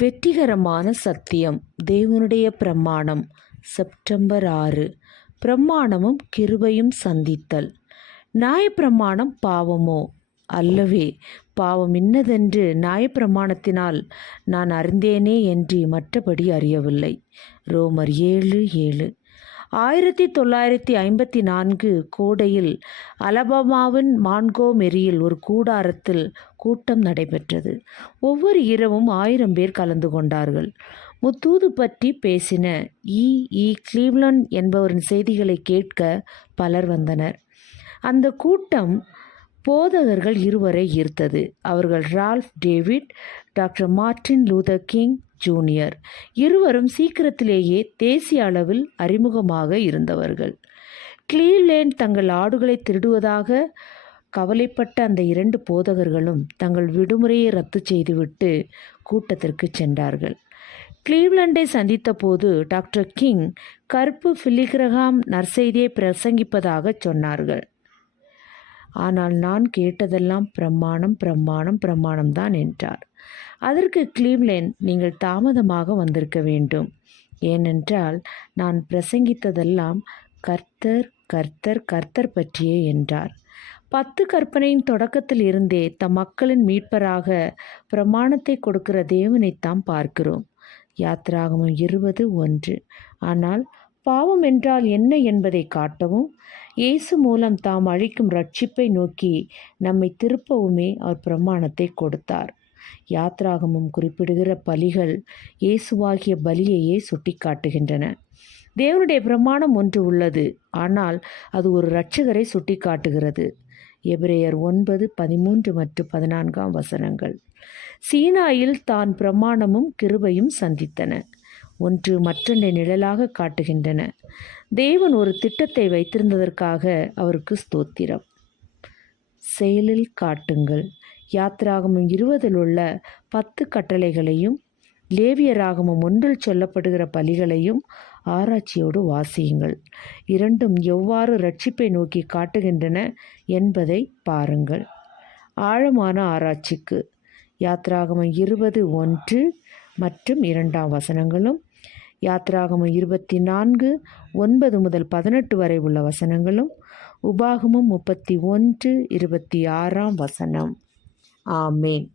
வெற்றிகரமான சத்தியம். தேவனுடைய பிரமாணம் செப்டம்பர் ஆறு. பிரமாணமும் கிருபையும் சந்தித்தல். நியாயப்பிரமாணம் பாவமோ? அல்லவே பாவம் இன்னதென்று நியாயப்பிரமாணத்தினால் நான் அறிந்தேனே என்று மற்றபடி அறியவில்லை. ரோமர் ஏழு ஏழு. ஆயிரத்தி தொள்ளாயிரத்தி ஐம்பத்தி நான்கு கோடையில் அலபாமாவின் மான்கோமெரியில் ஒரு கூடாரத்தில் கூட்டம் நடைபெற்றது. ஒவ்வொரு இரவும் ஆயிரம் பேர் கலந்து கொண்டார்கள். முத்தூது பற்றி பேசின இ. இ. கிளீவ்லண்ட் என்பவரின் செய்திகளை கேட்க பலர் வந்தனர். அந்த கூட்டம் போதகர்கள் இருவரை ஈர்த்தது. அவர்கள் Ralph David doctor Martin Luther King junior. இருவரும் சீக்கிரத்திலேயே தேசிய அளவில் அறிமுகமாக இருந்தவர்கள். கிளீவ்லேண்ட் தங்கள் ஆடுகளை திருடுவதாக கவலைப்பட்ட அந்த இரண்டு போதகர்களும் தங்கள் விடுமுறையை ரத்து செய்துவிட்டு கூட்டத்திற்கு சென்றார்கள். கிளீவ்லண்டை சந்தித்த போது டாக்டர் கிங் கருப்பு பிலிகிரகாம் நற்செய்தியை பிரசங்கிப்பதாக சொன்னார்கள். ஆனால் நான் கேட்டதெல்லாம் பிரமாணம் பிரமாணம் பிரமாணம் தான் என்றார். அதற்கு கிளீவ்லேண்ட் நீங்கள் தாமதமாக வந்திருக்க வேண்டும். ஏனென்றால் நான் பிரசங்கித்ததெல்லாம் கர்த்தர் கர்த்தர் கர்த்தர் பற்றியே என்றார். பத்து கற்பனையின் தொடக்கத்தில் இருந்தே தம் மக்களின் மீட்பராக பிரமாணத்தை கொடுக்கிற தேவனைத்தான் பார்க்கிறோம். யாத்திராகமும் இருபது ஒன்று. ஆனால் பாவம் என்றால் என்ன என்பதை காட்டவும் இயேசு மூலம் தாம் அழிக்கும் ரட்சிப்பை நோக்கி நம்மை திருப்பவுமே அவர் பிரமாணத்தை கொடுத்தார். யாத்ராகமும் குறிப்பிடுகிற பலிகள் இயேசுவாகிய பலியையே சுட்டிக்காட்டுகின்றன. தேவனுடைய பிரமாணம் ஒன்று உள்ளது. ஆனால் அது ஒரு இரட்சகரை சுட்டிக்காட்டுகிறது. எபிரேயர் ஒன்பது பதிமூன்று மற்றும் பதினான்காம் வசனங்கள். சீனாயில் தான் பிரமாணமும் கிருபையும் சந்தித்தன. ஒன்று மற்றொன்றை நிழலாக காட்டுகின்றன. தேவன் ஒரு திட்டத்தை வைத்திருந்ததற்காக அவருக்கு ஸ்தோத்திரம். செயலில் காட்டுங்கள். யாத்ராகமம் இருபதில் உள்ள பத்து கட்டளைகளையும் லேவியராகமம் ஒன்றில் சொல்லப்படுகிற பலிகளையும் ஆராய்ச்சியோடு வாசியுங்கள். இரண்டும் எவ்வாறு ரட்சிப்பை நோக்கி காட்டுகின்றன என்பதை பாருங்கள். ஆழமான ஆராய்ச்சிக்கு. யாத்ராகமம் இருபது ஒன்று மற்றும் இரண்டாம் வசனங்களும் யாத்ராகமம் இருபத்தி நான்கு ஒன்பது முதல் பதினெட்டு வரை உள்ள வசனங்களும் உபாகமும் முப்பத்தி ஒன்று இருபத்தி ஆறாம் வசனம். ஆமேன்.